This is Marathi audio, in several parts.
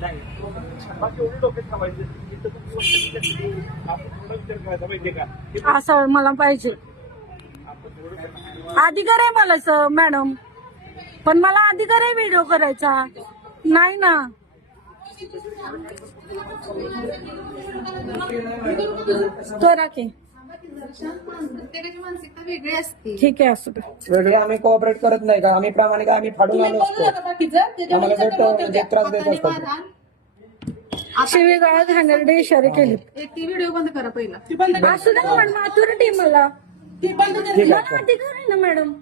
नाही बाकी एवढी डोक्यात ठेवायचं जिथं तुम्ही गोष्ट घेतली, आपण थोडा विचार करायचा माहितीये का? असं मला पाहिजे. आपण थोडं अधिकार आहे मला मॅडम, पण मला अधिकार आहे व्हिडिओ करायचा. नाही ना, करा की. प्रत्येकाची मानसिकता वेगळी असते. ठीक आहे, असू दे. वेगळे आम्ही कोऑपरेट करत नाही का? आम्ही प्रामाणिक आहे, आम्ही फाडून आलो असतो. आम्हाला जे त्रास देत असतात. मारहाण. शिवीगाळ घाणेरडे इशारे केले. ती व्हिडिओ बंद करा पहिला. असू दे पण मॅच्युरिटी मला अधिकार आहे ना मॅडम,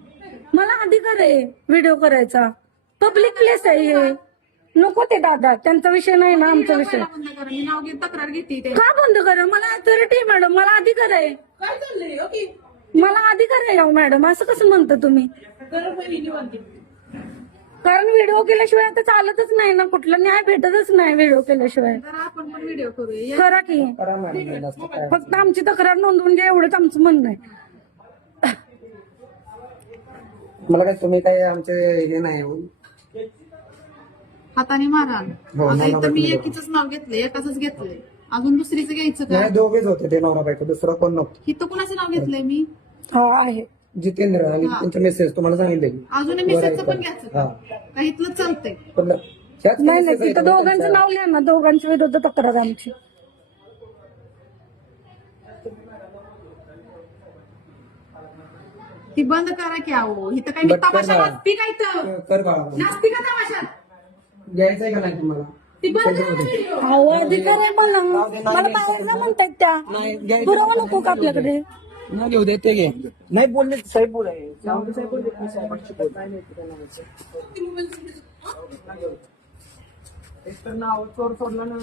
मला अधिकार आहे व्हिडिओ करायचा. पब्लिक प्लेस आहे हे. नको ते दादा, त्यांचा विषय नाही ना, आमचा विषय. बंद करा. मी नाव घेत तक्रार घेते ते. का बंद करा? मला अथॉरिटी आहे मॅडम, मला अधिकार आहे. मला अधिकार आहे अहो मॅडम, असं कसं म्हणता तुम्ही? कारण व्हिडिओ केल्याशिवाय आता चालतच नाही ना, कुठला न्याय भेटतच नाही व्हिडिओ केल्याशिवाय. जरा आपण पण व्हिडिओ करूया. करा की. करा मॅडम, जास्त काय. फक्त आमची तक्रार नोंदवून घ्या, एवढंच आमचं म्हणणं आहे. मला काय तुम्ही काय आमचे हे नाही. हाताने मारहाण. हो, आता मला इथं मी भेटलं. एकीच नाव घेतलंय, एकाच घेतलंय. अजून दुसरीचं घ्यायचं का? नाही, दोघेच होते ते नवरा बायको, दुसरं कोण नव्हतं. इथं कुणाचं नाव घेतलंय मी? हा आहे. जितेंद्र आणि त्यांचे मेसेज तुम्हाला सांगितले की. अजून मिसेसचं पण घ्यायचं का? का इथलं चालतंय? पण ह्याच नाही नाही, message आहेत तिथं ना दोघांचं त्यांच्या. नाव लिहा ना, दोघांच्या विरुद्ध तक्रार आहे आमची. ती बंद करा की अहो. इथं काय मी बंद तमाशा करा. वाजती का इथं? कर बाळा, नाचती का तमाशात? घ्यायचंय का नाही तुम्हाला? ती बंद करा व्हिडिओ. अहो अधिकार आहे मला, मला बाहेरला म्हणतायत त्या. नाही, घ्यायचं. पुरावा नको का आपल्याकडे? नाही घेऊ दे, ते घे. नाही बोलले साहेब बोलाय साहेब बोलले की साहेबांची बोल. एक तर नाव चोर सोडलं ना